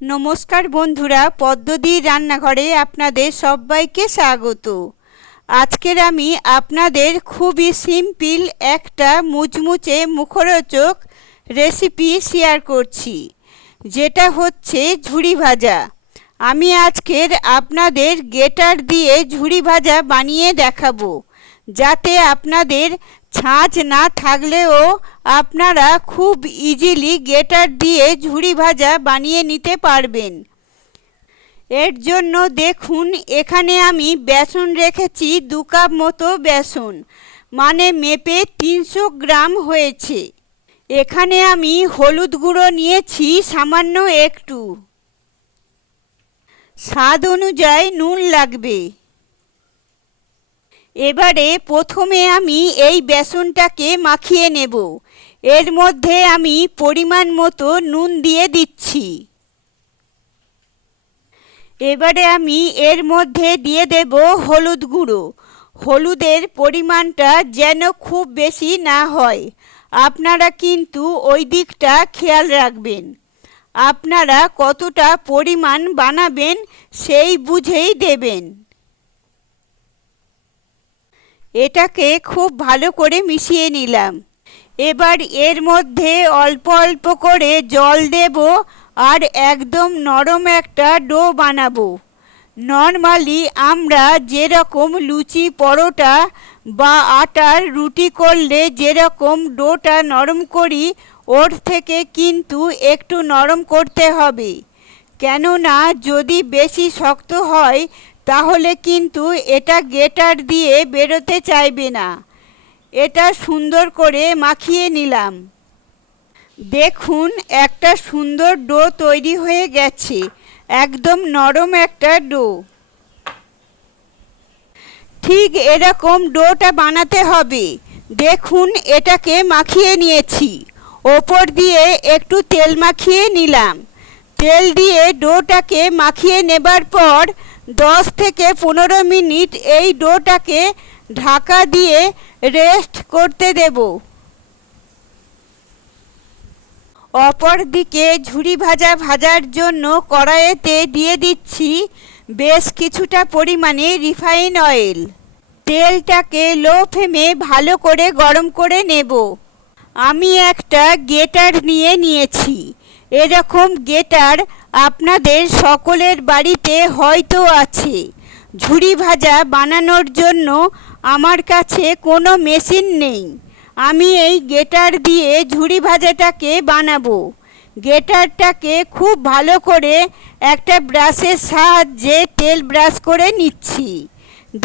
নমস্কার বন্ধুরা, পদ্মদির রান্নাঘরে আপনাদের সবাইকে স্বাগত। আজকের আমি আপনাদের খুবই সিম্পল একটা মুচমুচে মুখরোচক রেসিপি শেয়ার করছি, যেটা হচ্ছে ঝুরি ভাজা। আমি আজকের আপনাদের গ্রেটার দিয়ে ঝুরি ভাজা বানিয়ে দেখাবো, যাতে আপনাদের ছাঁচ না থাকলেও আপনারা খুব ইজিলি গ্রেটার দিয়ে ঝুরি ভাজা বানিয়ে নিতে পারবেন। এর জন্য দেখুন, এখানে আমি বেসন রেখেছি 2 কাপ মতো বেসন, মানে মেপে 300 গ্রাম হয়েছে। এখানে আমি হলুদ গুঁড়ো নিয়েছি সামান্য একটু, স্বাদ অনুযায়ী নুন লাগবে। এবারে প্রথমে আমি এই বেসনটাকে মাখিয়ে নেব। এর মধ্যে আমি পরিমাণ মতো নুন দিয়ে দিচ্ছি। এবারে আমি এর মধ্যে দিয়ে দেব হলুদ গুঁড়ো। হলুদের পরিমাণটা যেন খুব বেশি না হয়, আপনারা কিন্তু ওই দিকটা খেয়াল রাখবেন। আপনারা কতটা পরিমাণ বানাবেন সেই বুঝেই দেবেন। এটাকে খুব ভালো করে মিশিয়ে নিলাম। এবার এর মধ্যে অল্প অল্প করে জল দেব আর একদম নরম একটা ডো বানাবো। নর্মালি আমরা যেরকম লুচি, পরোটা বা আটার রুটি করলে যেরকম ডোটা নরম করি, ওর থেকে কিন্তু একটু নরম করতে হবে। কেননা যদি বেশি শক্ত হয় তাহলে কিন্তু এটা গ্রেটার দিয়ে বেরোতে চাইবে না। এটা সুন্দর করে মাখিয়ে নিলাম। দেখুন, একটা সুন্দর ডো তৈরি হয়ে গেছে, একদম নরম একটা ডো। ঠিক এরকম ডোটা বানাতে হবে। দেখুন, এটাকে মাখিয়ে নিয়েছি। ওপর দিয়ে একটু তেল মাখিয়ে নিলাম। তেল দিয়ে ডোটাকে মাখিয়ে নেবার পর 10 থেকে 15 মিনিট এই ডোটাকে ঢাকা দিয়ে রেস্ট করতে দেব। অপর দিকে ঝুরি ভাজা ভাজার জন্য কড়াইতে দিয়ে দিচ্ছি বেশ কিছুটা পরিমাণে রিফাইন অয়েল। তেলটাকে লো ফ্লেমে ভালো করে গরম করে নেব। আমি একটা গ্রেটার নিয়েছি। এরকম গ্রেটার আপনাদের সকলের বাড়িতে হয়তো আছে। ঝুরি ভাজা বানানোর জন্য আমার কাছে কোনো মেশিন নেই। আমি এই গ্রেটার দিয়ে ঝুরি ভাজাটাকে বানাবো। গ্রেটারটাকে খুব ভালো করে একটা ব্রাশের সাহায্যে তেল ব্রাশ করে নিচ্ছি।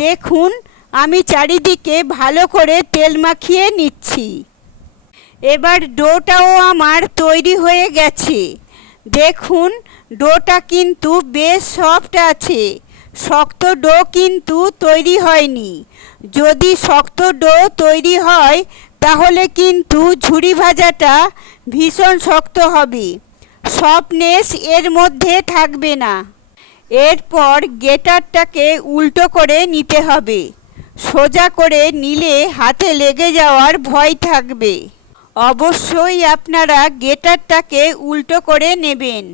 দেখুন, আমি চারিদিকে ভালো করে তেল মাখিয়ে নিচ্ছি। এবার ডোটাও আমার তৈরি হয়ে গেছে। দেখুন, ডোটা কিন্তু বেশ সফট আছে, শক্ত ডো কিন্তু তৈরি হয়নি। যদি শক্ত ডো তৈরি হয় তাহলে কিন্তু ঝুরি ভাজাটা ভীষণ শক্ত হবে, সফটনেস এর মধ্যে থাকবে না। এরপর গ্রেটারটাকে উল্টো করে নিতে হবে। সোজা করে নিলে হাতে লেগে যাওয়ার ভয় থাকবে। অবশ্যই আপনারা গ্রেটারটাকে উল্টো করে নেবেন।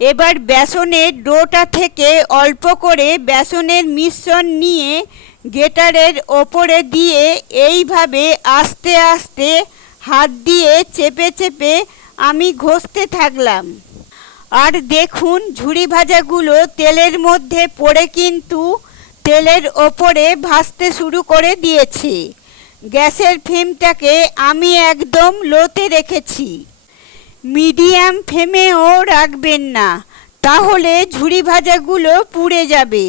এবার বেসনের ডোটা থেকে অল্প করে বেসনের মিশ্রণ নিয়ে গ্রেটারের ওপরে দিয়ে এইভাবে আস্তে আস্তে হাত দিয়ে চেপে চেপে আমি ঘষতে থাকলাম। আর দেখুন, ঝুরি ভাজাগুলো তেলের মধ্যে পড়ে কিন্তু তেলের ওপরে ভাজতে শুরু করে দিয়েছে। গ্যাসের ফ্লেমটাকে আমি একদম লোতে রেখেছি। মিডিয়াম ফ্লেমেও রাখবেন না, তাহলে ঝুরি ভাজাগুলো পুড়ে যাবে।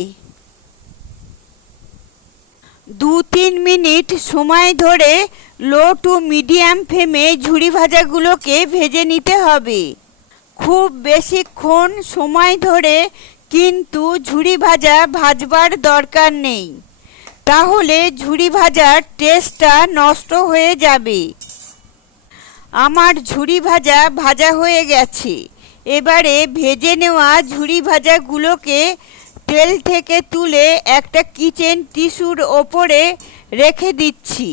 2-3 মিনিট সময় ধরে লো টু মিডিয়াম ফ্লেমে ঝুরি ভাজাগুলোকে ভেজে নিতে হবে। খুব বেশিক্ষণ সময় ধরে কিন্তু ঝুরি ভাজা ভাজবার দরকার নেই, তাহলে ঝুরি ভাজার টেস্টটা নষ্ট হয়ে যাবে। আমার ঝুরি ভাজা ভাজা হয়ে গেছে। এবারে ভেজে নেওয়া ঝুরি ভাজাগুলোকে তেল থেকে তুলে একটা কিচেন টিস্যুর ওপরে রেখে দিচ্ছি,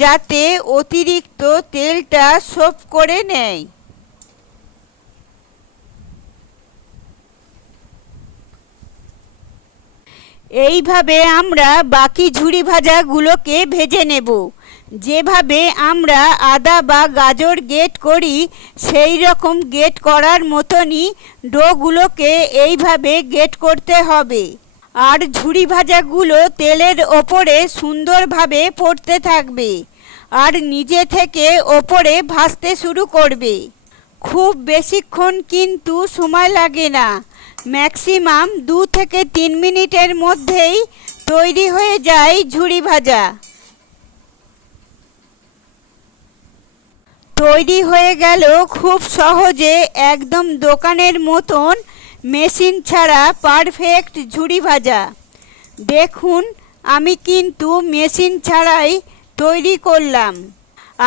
যাতে অতিরিক্ত তেলটা সোপ করে নেয়। এইভাবে আমরা বাকি ঝুরি ভাজাগুলোকে ভেজে নেব। যেভাবে আমরা আদা বা গাজর গ্রেট করি সেই রকম গ্রেট করার মতনই ডোগুলোকে এইভাবে গ্রেট করতে হবে। আর ঝুরি ভাজাগুলো তেলের ওপরে সুন্দরভাবে পড়তে থাকবে আর নিজে থেকে ওপরে ভাজতে শুরু করবে। খুব বেশিক্ষণ কিন্তু সময় লাগে না, ম্যাক্সিমাম 2 থেকে 3 মিনিটের মধ্যেই তৈরি হয়ে যায় ঝুরি ভাজা। তৈরি হয়ে গেল খুব সহজে, একদম দোকানের মতন মেশিন ছাড়া পারফেক্ট ঝুরি ভাজা। দেখুন আমি কিন্তু মেশিন ছাড়াই তৈরি করলাম।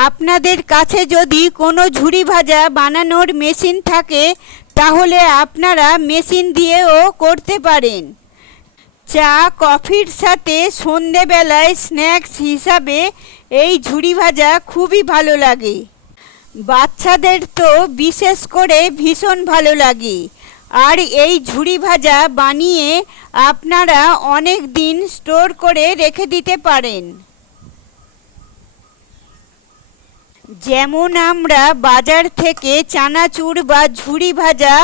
আপনাদের কাছে যদি কোনো ঝুরি ভাজা বানানোর মেশিন থাকে তাহলে আপনারা মেশিন দিয়েও করতে পারেন। চা কফির সাথে সন্ধেবেলায় স্ন্যাক্স হিসাবে এই ঝুরি ভাজা খুবই ভালো লাগে। বাচ্চাদের তো বিশেষ করে ভীষণ ভালো লাগে। আর এই ঝুরি ভাজা বানিয়ে আপনারা অনেক দিন স্টোর করে রেখে দিতে পারেন। যেমন আমরা বাজার থেকে চানাচুর বা ঝুরি ভাজা,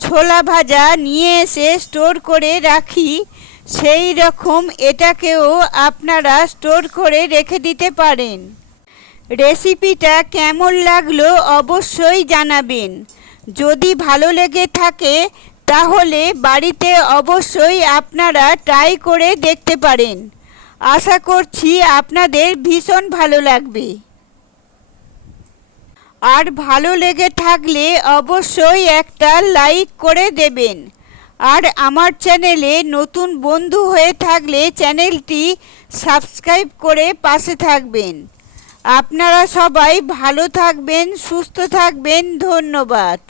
ছোলা ভাজা নিয়ে এসে স্টোর করে রাখি, সেই রকম এটাকেও আপনারা স্টোর করে রেখে দিতে পারেন। রেসিপিটা কেমন লাগলো অবশ্যই জানাবেন। যদি ভালো লেগে থাকে তাহলে বাড়িতে অবশ্যই আপনারা ট্রাই করে দেখতে পারেন। আশা করছি আপনাদের ভীষণ ভালো লাগবে। আর ভালো লেগে থাকলে অবশ্যই একটা লাইক করে দেবেন। আর আমার চ্যানেলে নতুন বন্ধু হয়ে থাকলে চ্যানেলটি সাবস্ক্রাইব করে পাশে থাকবেন। আপনারা সবাই ভালো থাকবেন, সুস্থ থাকবেন। ধন্যবাদ।